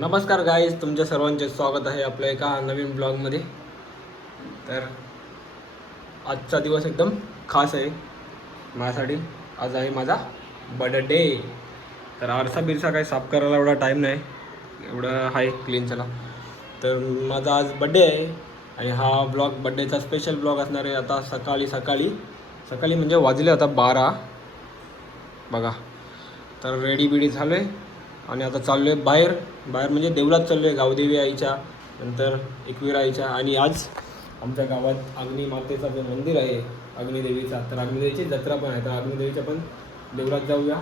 नमस्कार गाईज तुमच्या सर्वांचे स्वागत आहे आपल्या एका नवीन ब्लॉगमध्ये तर आजचा दिवस एकदम खास आहे माझ्यासाठी. आज आहे माझा बर्थडे तर आरसा बिरसा काही साफ करायला एवढा टाईम नाही. एवढं आहे क्लीन चला. तर माझा आज बड्डे आहे आणि हा ब्लॉग बड्डेचा स्पेशल ब्लॉग असणार आहे आता सकाळी सकाळी. सकाळी म्हणजे वाजले आता बारा. बघा. तर रेडी बिडी झालो आहे आणि आता चाललो आहे बाहेर. बाहेर म्हणजे देवळात चाललो आहे गावदेवी आईच्या नंतर एकवीर आईच्या आणि आज आमच्या गावात अग्नी मातेचा जो मंदिर आहे अग्निदेवीचा. तर अग्निदेवीची जत्रा पण आहे. तर अग्निदेवीच्या पण देवळात जाऊया.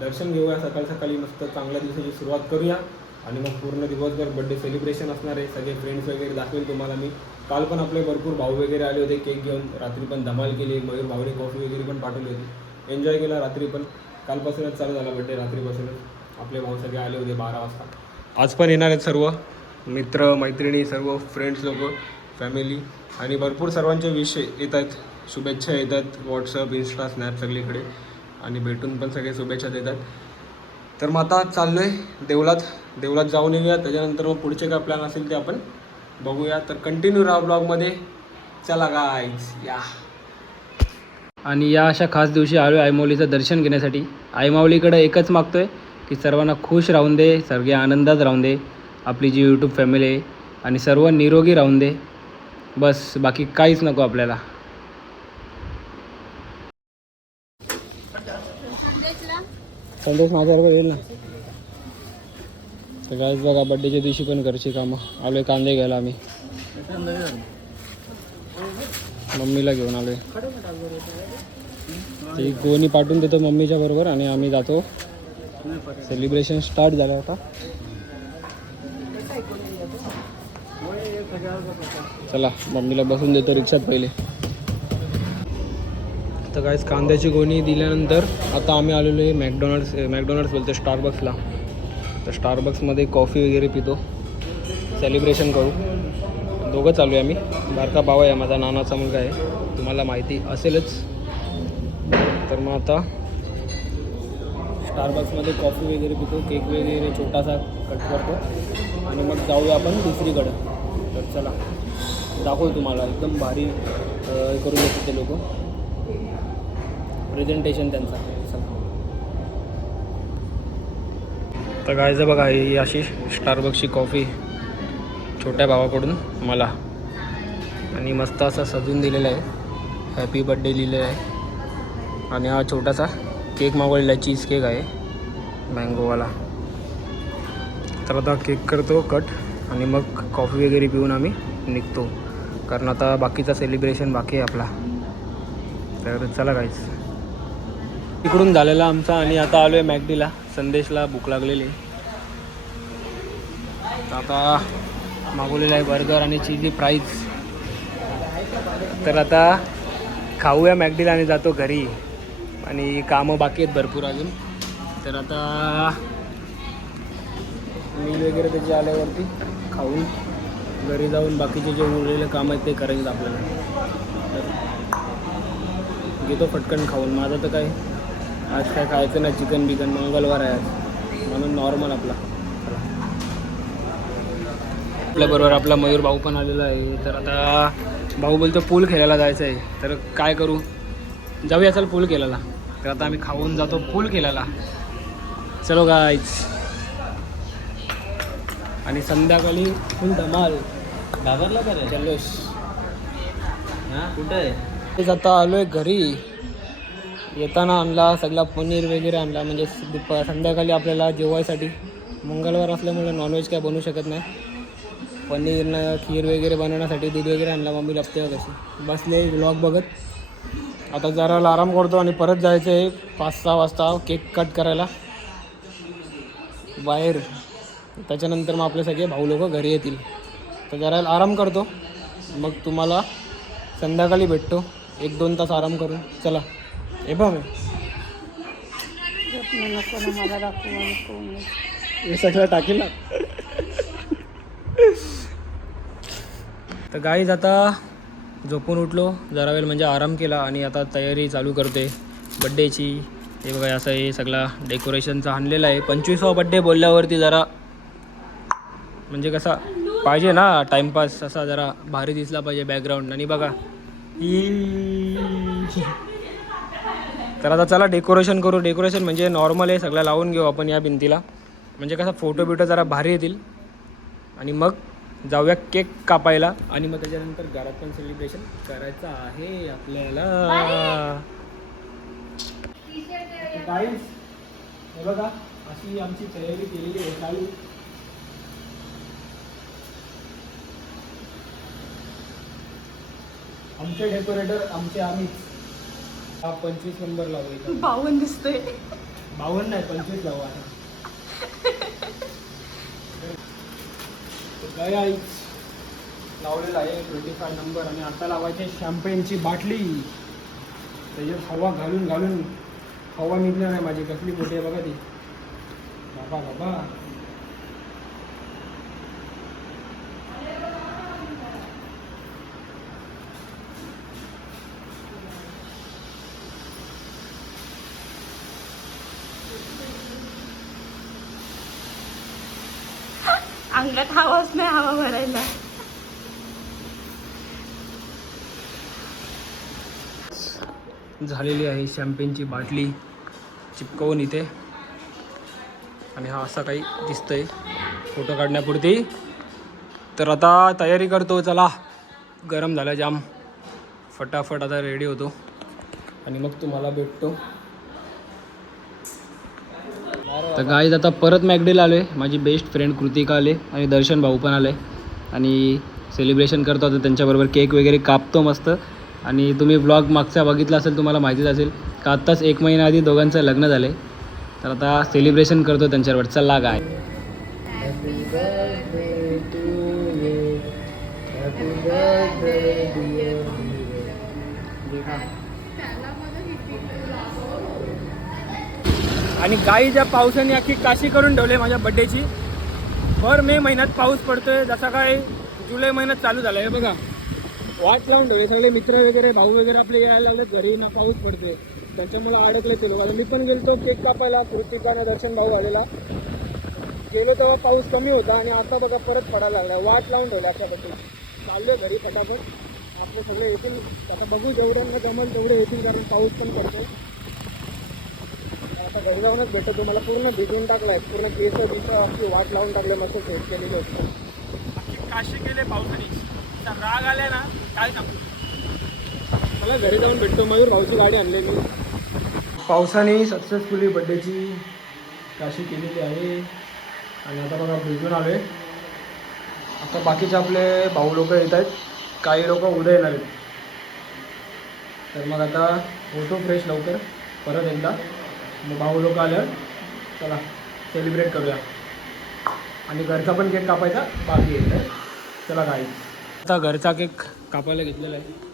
दर्शन घेऊया. सकाळी सकाळी मस्त चांगल्या दिवसाची सुरुवात करूया. आणि मग पूर्ण दिवसभर बड्डे सेलिब्रेशन असणार आहे. सगळे फ्रेंड्स वगैरे दाखवेल तुम्हाला मी. काल पण आपले भरपूर भाऊ वगैरे आले होते. केक घेऊन. रात्री पण धमाल केली. मयूर भाऊने कॉफी वगैरे पण पाठवली होती. एन्जॉय केला रात्री पण. कालपासूनच चालू झाला बड्डे रात्रीपासूनच. आपले भाऊ सगळे आले होते बारा वाजता. आज पण येणार आहेत सर्व मित्र मैत्रिणी सर्व फ्रेंड्स लोक फॅमिली आणि भरपूर सर्वांचे विषय येत आहेत. शुभेच्छा येतात व्हॉट्सअप इन्स्टा स्नॅप सगळीकडे आणि भेटून पण सगळे शुभेच्छा देतात तर मग आता चाललो आहे देवळात. देवळात जाऊन येऊया. त्याच्यानंतर मग पुढचे काय प्लॅन असेल ते आपण बघूया. तर कंटिन्यू राहा ब्लॉगमध्ये चला गाईज या. आणि या अशा खास दिवशी आलो आहे आईमावलीचं दर्शन घेण्यासाठी. आईमावलीकडे एकच मागतो आहे की सर्वांना खुश राहून दे सगळे आनंदात राहून दे आपली जी यूट्यूब फॅमिली आहे आणि सर्व निरोगी राहून दे. बस बाकी काहीच नको आपल्याला. संदेश माझ्याबरोबर येईल ना? सगळ्याच काहीच बघा बड्डेच्या दिवशी पण घरची कामं. आलोय कांदे घ्यायला आम्ही. मम्मीला घेऊन आलोय. ती गोणी पाठवून देतो मम्मीच्या बरोबर आणि आम्ही जातो. सेलिब्रेशन स्टार्ट झालं आता. चला मम्मीला बसून देतो रिक्षात पहिले. तर कायच कांद्याची गोणी दिल्यानंतर आता आम्ही आलेलो आहे मॅकडॉनल्ड्स मॅकडॉनल्ड्स बोलतो स्टारबक्सला तर स्टारबक्समध्ये कॉफी वगैरे पितो. सेलिब्रेशन करू. दोघं चालू आहे आम्ही. बारका भाव आहे माझा नानाचा मुलगा आहे. तुम्हाला माहिती असेलच. तर मग आता स्टारबक्समध्ये कॉफी वगैरे पितो केक वगैरे छोटासा कट करतो. आणि मग जाऊया आपण दुसरीकडं. तर चला दाखवू तुम्हाला एकदम भारी अं, करून देतात ते लोक. प्रेझेंटेशन त्यांचा. तर गायचं बघा ही अशी स्टारबक्सची कॉफी छोट्या भावाकडून मला. आणि मस्त असा सजून दिलेला आहे. हॅपी बड्डे लिहिलेलं आहे. आणि हा छोटासा केक मागवलेला आहे चीज केक आहे मँगोवाला तर आता केक करतो कट आणि मग कॉफी वगैरे पिऊन आम्ही निघतो. कारण आता बाकीचा सेलिब्रेशन बाकी आहे आपला. तर चला काहीच इकडून झालेला आमचा आणि आता आलो आहे मॅगडीला संदेशला भूक लागलेली. आहे. तर आता मागवलेला आहे बर्गर आणि चिली प्राईज तर आता खाऊया मॅगडीला आणि जातो घरी. आणि कामं बाकी आहेत भरपूर अजून. तर आता मील वगैरे त्याची आल्यावरती खाऊन घरी जाऊन बाकीचे जे उरलेले काम आहेत ते करायचे आपल्याला. तर घेतो पटकन खाऊन. माझं तर काय आज काय खायचं नाही चिकन बिकन. मंगळवार आहे आज. म्हणून नॉर्मल आपला. आपल्याबरोबर आपला मयूर भाऊ पण आलेला आहे. तर आता भाऊ बोलतो पूल खेळायला जायचं आहे तर काय करू? जाऊया चल पूल खेळायला. तर आता आम्ही खाऊन जातो पूल खेळायला चलो गायच आणि संध्याकाळी फुल धमाल. घाबरला का रे? जल्लोष हा? कुठं? आहे तेच आता आलो आहे घरी. येताना आणला सगळा पनीर वगैरे आणला. म्हणजे दुप संध्याकाळी आपल्याला जेवायसाठी मंगळवार असल्यामुळे नॉनव्हेज काय बनवू शकत नाही. पनीरनं खीर वगैरे बनवण्यासाठी दूध वगैरे आणला. मम्मी लपते कशी बसले व्लॉग बघत. आता जरा आराम करतो आणि परत जायचं आहे पाच सहा वाजता केक कट करायला. बाहेर. त्याच्यानंतर मग आपले सगळे भाऊ लोक घरी येतील. तर जरा आराम करतो. मग तुम्हाला संध्याकाळी भेटतो. एक दोन तास आराम करून. चला. हे बघ. हे सगळं टाकेल ना. तर गाईज आता झोपून उठलो जरा वेळ म्हणजे आराम केला आणि आता तयारी चालू करते. बड्डेची हे बघा असं हे सगळा डेकोरेशनचा आणलेला आहे. पंचवीसवा बड्डे बोलल्यावरती जरा म्हणजे कसा पाहिजे ना टाइमपास असा जरा भारी दिसला पाहिजे बॅकग्राऊंड आणि बघा तर आता चला डेकोरेशन करू. डेकोरेशन म्हणजे नॉर्मल आहे सगळं लावून घेऊ आपण या भिंतीला. म्हणजे कसा फोटो बिटो जरा भारी येतील. आणि मग जाऊया केक कापायला. आणि मग त्याच्यानंतर घरात पण सेलिब्रेशन करायचं आहे आपल्याला. Guys, हे बघा अशी आमची तयारी केलेली आहे चालू. आमचे डेकोरेटर आमचे आम्हीच हा पंचवीस नंबर लावू. बावन दिसतोय. बावन्न नाही पंचवीस लावू आता काय लावलेला आहे ट्वेंटी फाय नंबर आणि आता लावायचे शॅम्पेनची बाटली. त्याच्यात हवा घालून घालून हवा निघणार नाही माझी कसली मोठी आहे बघा ती. बाबा बाबा. अंगात हवाच नाही हवा भरायला. झालेली आहे शॅम्पेनची बाटली चिपकवून इथे. आणि हा असा काही दिसतंय फोटो काढण्यापुरती. तर आता तयारी करतो चला. गरम झालं जाम. फटाफट आता रेडी होतो. आणि मग तुम्हाला भेटतो. तर गाईज आता परत मॅकडेल आलो आहे माझी बेस्ट फ्रेंड कृतिका आले आणि दर्शन भाऊ पण आले. आणि सेलिब्रेशन करतो आता त्यांच्याबरोबर केक वगैरे कापतो मस्त. आणि तुम्ही ब्लॉग मागचा बघितला असेल तुम्हाला माहितीच असेल का आत्ताच एक महिना आधी दोघांचं लग्न झालं आहे तर आता सेलिब्रेशन करतो त्यांच्याबरोबर. चला गाय आणि गाईच्या पावसाने अख्खी काशी करून ठेवली माझ्या बड्डेची भर मे महिन्यात पाऊस पडतोय जसा काय जुलै महिन्यात चालू झाला आहे बघा वाट लावून ठेवले. सगळे मित्र वगैरे भाऊ वगैरे आपले यायला लागलेत घरी ना पाऊस पडतोय. त्याच्यामुळे अडकले ते लोक आता मी पण गेलो केक कापायला कृतिकाने दर्शन भाऊ आलेला. गेलो तेव्हा पाऊस कमी होता आणि आता बघा परत पडायला लागला. वाट लावून ठेवली अशा बड्डे चाललोय घरी फटाफट. आपले सगळे येतील. आता बघू जेवढ्यांना जमल तेवढे येतील कारण पाऊस पण पडतोय. आता घरी जाऊनच भेटतो. तुम्हाला पूर्ण भिजून टाकलाय. पूर्ण केस बिस अख्खी वाट लावून टाकले मस्त सेट केलेले होते. अख्खी काशी केले पावसाने. असा राग आलाय ना काय सांगू? मला घरी जाऊन भेटतो. मयूर भाऊची गाडी आणलेली. पावसाने सक्सेसफुली बड्डेची काशी केलेली आहे. आणि आता बघा भिजून आलोय. आता बाकीचे आपले भाऊ लोक येत आहेत. काही लोक उद्या येणार आहेत. तर मग आता होतो फ्रेश लवकर. परत एकदा. मग भाऊ लोक आल्यावर चला सेलिब्रेट करूया. आणि घरचा पण केक कापायचा बाकी आहे. चला काही आता घरचा केक कापायला घेतलेला आहे.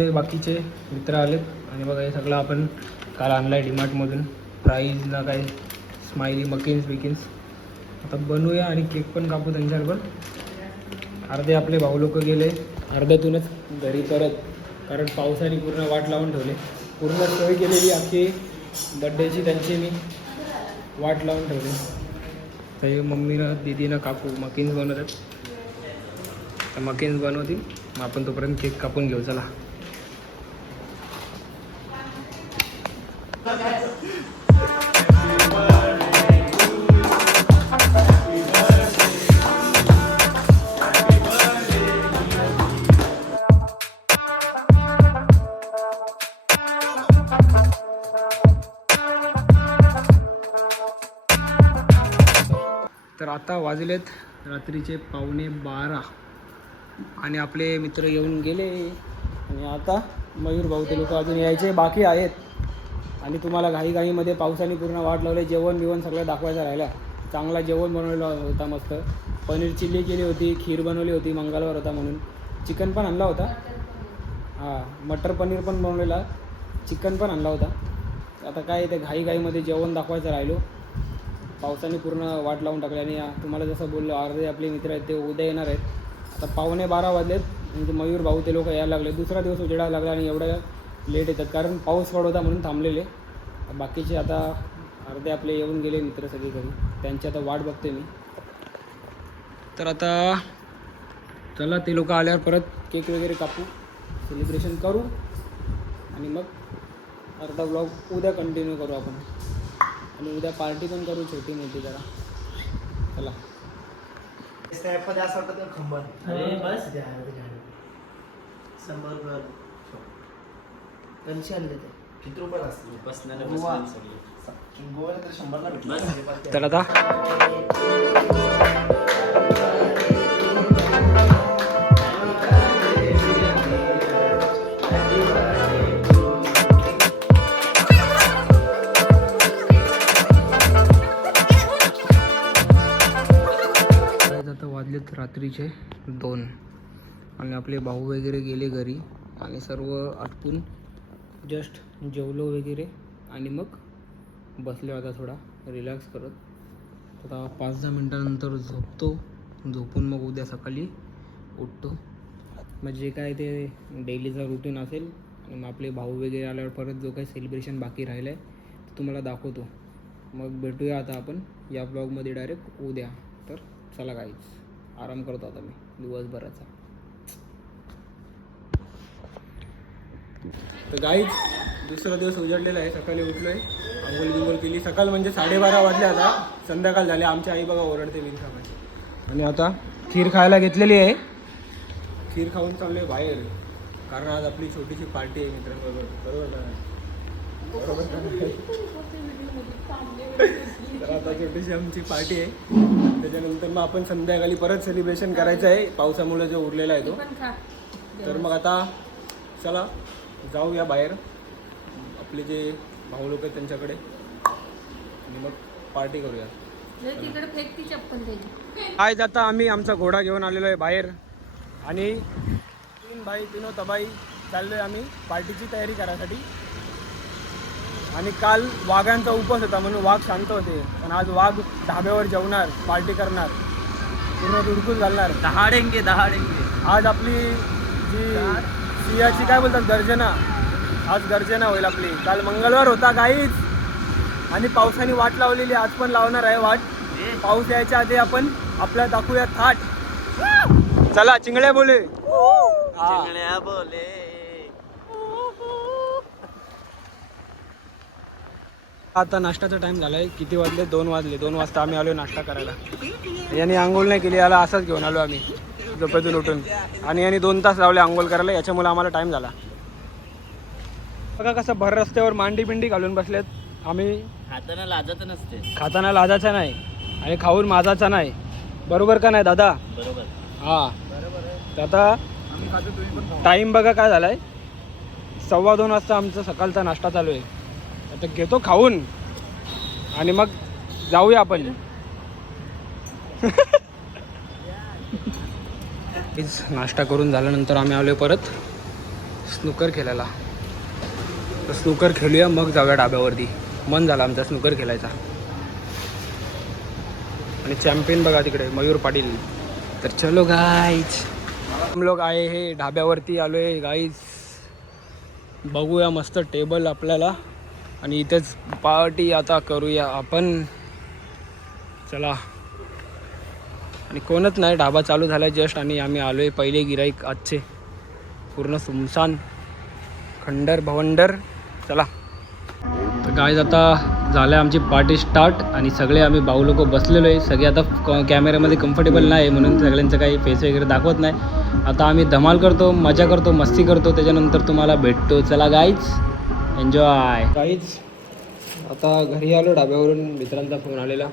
आले बाकीचे मित्र आलेत आणि बघा हे सगळं आपण काल आणलं आहे डीमार्टमधून प्राईजला काय स्माइली मकिन्स बिकिन्स आता बनवूया आणि केक पण कापू त्यांच्यावर अर्धे आपले भाऊ लोक गेले. अर्ध्यातूनच घरी परत कारण पावसाने पूर्ण वाट लावून ठेवले. पूर्ण सोय केलेली अख्खी. बड्डेची त्यांची मी वाट लावून ठेवली. तर मम्मीनं दीदीनं कापू मकिन्स बनवतात. तर मकिन्स बनवतील. मग आपण तोपर्यंत केक कापून घेऊ. चला. तर आता वाजलेत रात्रीचे पावणे बारा. आणि आपले मित्र येऊन गेले. आणि आता मयूर भाऊ ते लोक अजून यायचे. बाकी आहेत. आणि तुम्हाला घाई घाईमध्ये पावसाने पूर्ण वाट लावले जेवण बिवण सगळं दाखवायचं राहिलं. चांगला जेवण बनवलेलं होता मस्त. पनीर चिल्ली केली होती खीर बनवली होती मंगळवार होता म्हणून. चिकन पण आणला होता. हां मटर पनीर पण बनवलेला. चिकन पण आणला होता. आता काय ते घाईघाईमध्ये जेवण दाखवायचं राहिलो. पावसाने पूर्ण वाट लावून टाकली आणि तुम्हाला जसं बोललो अर्धे आपले मित्र आहेत ते उद्या येणार आहेत. आता पावणे बारा वाजलेत. म्हणजे मयूर भाऊ ते लोक यायला लागले. दुसरा दिवस उजेडायला लागला आणि एवढ्या लेट येतात. कारण पाऊस पडत होता म्हणून थांबलेले. बाकीचे आता अर्धे आपले येऊन गेले मित्र सगळे घरी त्यांची आता वाट बघते मी. तर आता चला ते लोक आल्यावर परत केक वगैरे कापू. सेलिब्रेशन करू. आणि मग अर्धा ब्लॉग उद्या कंटिन्यू करू आपण. आणि उद्या पार्टी पण करू छोटी मोठी जरा. चला. अरे बस शंभर कलशी आणले ते. किती गोवा. सगळे. गोव्याला तर शंभरला बस. भेटलं तर आता आता वाजलेत रात्रीचे दोन. आणि आपले भाऊ वगैरे गेले घरी. आणि सर्व आटपून जस्ट जेवलो वगैरे आणि मग बसलो आता थोडा रिलॅक्स करत. आता पाच दहा मिनटानंतर झोपतो. झोपून मग उद्या सकाळी उठतो. मग जे काय ते डेलीचा रुटीन असेल आणि मग आपले भाऊ वगैरे आल्यावर परत जो काही सेलिब्रेशन बाकी राहिलं आहे तुम्हाला दाखवतो. मग भेटूया आता आपण या ब्लॉगमध्ये डायरेक्ट उद्या. तर चला काहीच आराम करतो आता मी दिवसभराचा. तर गाईच दुसरा दिवस उजडलेला आहे. सकाळी उठलो आहे आंघोळ बिंघोळ केली. सकाळ म्हणजे साडेबारा वाजले आता. संध्याकाळ झाले. आमची आई बघा ओरडते बिन खायची आणि आता खीर खायला घेतलेली आहे. खीर खाऊन चाललोय बाहेर. कारण आज आपली छोटीशी पार्टी आहे मित्रांबरोबर बरोबर? तर आता छोटीशी आमची पार्टी आहे. त्याच्यानंतर मग आपण संध्याकाळी परत सेलिब्रेशन करायचं आहे. पावसामुळे जो उरलेला आहे तो. तर मग आता चला. जाऊया बाहेर. आपले जे भाऊ लोक आहेत त्यांच्याकडे. आणि मग पार्टी करूया. तिकडे फेकती चप्पल त्याची. आज आता आम्ही आमचा घोडा घेऊन आलेलो आहे बाहेर. आणि तीन भाई तीनो तबाई चाललो आहे आम्ही पार्टीची तयारी करायसाठी. आणि काल वाघांचा उपवास होता म्हणून वाघ शांत होते. पण आज वाघ ढाब्यावर जेवणार पार्टी करणार. पूर्ण दुडकूस घालणार. दहाडेंगे दहाडेंगे आज आपली जी सिंहाची काय बोलतात? गर्जना. आज गर्जना होईल आपली. काल मंगळवार होता काहीच आणि पावसाने वाट लावलेली आज पण लावणार आहे वाट. पाऊस यायच्या आधी आपण आपल्या दाखवूया थाट. चला चिंगड्या बोले. बोले. आता नाश्त्याचा टाइम झालाय. किती वाजले? दोन वाजले. दोन वाजता आम्ही आलो नाश्ता करायला. याने आंघोळ नाही केली. याला असंच घेऊन आलो आम्ही. झोपेतून उठून. आणि यांनी दोन तास लावले आंघोळ करायला याच्यामुळे आम्हाला टाइम झाला. बघा कसं भर रस्त्यावर मांडी पिंडी घालून बसलेत. आम्ही हाताने लाजत नसते. खाताना लाजाचा नाही आणि खाऊन माझाचा नाही. बरोबर का नाही दादा? बरोबर. हा. तर आता टाईम बघा काय झालाय. सव्वा दोन वाजता आमचा सकाळचा नाश्ता चालू आहे. आता घेतो खाऊन. आणि मग जाऊया आपण. तेच नाश्ता करून झाल्यानंतर आम्ही आलो परत स्नूकर खेळायला. तर स्नूकर खेळूया मग जाऊया डाब्यावरती मन झाला आमचा स्नूकर खेळायचा. आणि चॅम्पियन बघा तिकडे मयूर पाटील. तर चलो गाईज हम लोग हे ढाब्यावरती आलो आहे गाईज बघूया मस्त टेबल आपल्याला. आणि इथेच पार्टी आता करूया आपण. चला. आणि कोणच नाही ढाबा चालू झाला जस्ट आणि आम्ही आलो आहे पहिले गिराईक आजचे. पूर्ण सुमसान खंडर भवंडर. चला. तर गाईज आता झालं आमची पार्टी स्टार्ट आणि सगळे आम्ही भाऊ लोक बसलेलो आहे. सगळे आता क- कॅमेऱ्यामध्ये कम्फर्टेबल नाही म्हणून सगळ्यांचं काही फेस वगैरे दाखवत नाही. आता आम्ही धमाल करतो मजा करतो मस्ती करतो. त्याच्यानंतर तुम्हाला भेटतो. चला गाईज एन्जॉय गाईज आता घरी आलो ढाब्यावरून मित्रांचा फोन आलेला.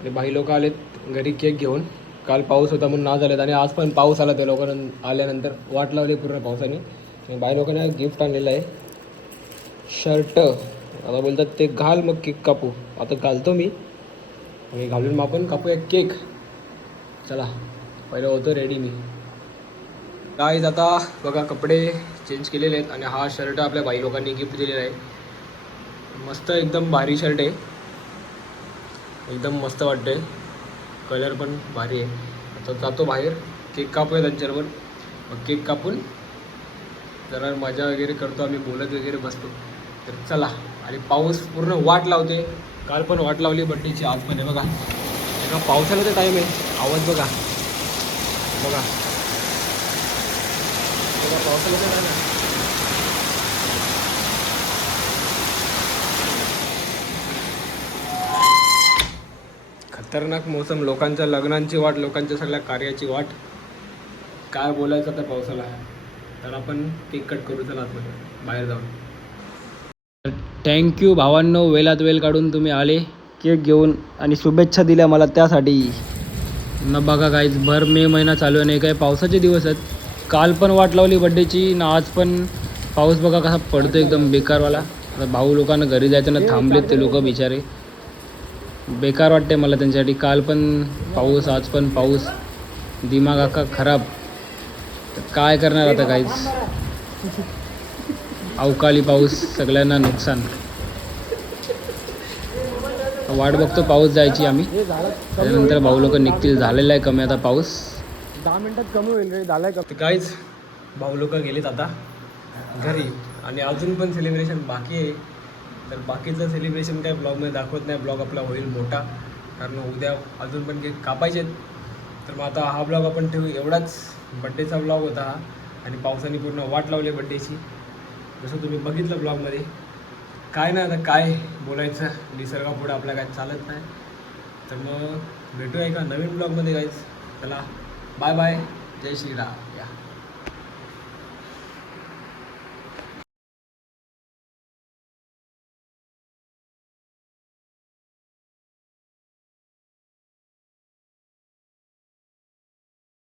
आणि भाई लोक आलेत. घरी केक घेऊन. काल पाऊस होता म्हणून ना झालेत आणि आज पण पाऊस आला त्या लोकांना आल्यानंतर वाट लावली पूर्ण पावसाने. आणि बाय लोकांना गिफ्ट आणलेलं आहे. शर्ट आता बोलतात ते घाल मग केक कापू. आता घालतो मी. आणि घालून मग आपण कापूया केक. चला पहिलं होतो रेडी मी. गाईज आता बघा कपडे चेंज केलेले आहेत आणि हा शर्ट आपल्या बाई लोकांनी गिफ्ट दिलेला आहे. मस्त एकदम भारी शर्ट आहे. एकदम मस्त वाटतंय. कलर पण भारी आहे. आता जातो बाहेर केक कापूया त्यांच्यावर मग केक कापून जरा मजा वगैरे करतो आम्ही बोलत वगैरे बसतो. तर चला आणि पाऊस पूर्ण वाट लावते. काल पण वाट लावली बड्डेची आज पण आहे बघा. एका पावसाळ्याचा टाईम आहे. आवाज बघा. बघा. बघा पावसाळ्याचा टाईम आहे. खतरनाक मोसम लोकांच्या लग्नांची वाट लोकांच्या सगळ्या कार्याची वाट. काय बोलायचं त्या पावसाला तर आपण केक कट करू चला आतमध्ये. बाहेर जाऊन. थँक्यू भावांनो वेलात वेल काढून तुम्ही आले. केक घेऊन आणि शुभेच्छा दिल्या मला त्यासाठी. न बघा काहीच भर मे महिना चालू आहे नाही काय पावसाचे दिवस आहेत. काल पण वाट लावली बड्डेची ना आज पण पाऊस बघा कसा पडतो एकदम बेकारवाला. आता भाऊ लोकांना घरी जायचं ना थांबलेत ते लोक बिचारे. बेकार वाटते मला त्यांच्यासाठी. काल पण पाऊस आज पण पाऊस. दिमाग अख्खा खराब. काय करणार आता काहीच अवकाळी पाऊस सगळ्यांना नुकसान. वाट बघतो पाऊस जायची आम्ही. त्यानंतर भाऊ लोक निघतील. झालेला आहे कमी आता पाऊस. दहा मिनिटात कमी होईल रे झालाय का काहीच भाऊ लोक गेलेत आता घरी. आणि अजून पण सेलिब्रेशन बाकी आहे. तर बाकीचं सेलिब्रेशन काय ब्लॉगमध्ये दाखवत नाही. ब्लॉग आपला होईल मोठा. कारण उद्या अजून पण केक कापायचे आहेत. तर मग आता हा ब्लॉग आपण ठेवू. एवढाच बड्डेचा ब्लॉग होता हा. आणि पावसाने पूर्ण वाट लावली बड्डेची जसं तुम्ही बघितलं ब्लॉगमध्ये काय नाही आता काय बोलायचं. निसर्गापुढे आपल्या काय चालत नाही. तर मग भेटूया एका नवीन ब्लॉगमध्ये काहीच चला बाय बाय जय श्रीराम.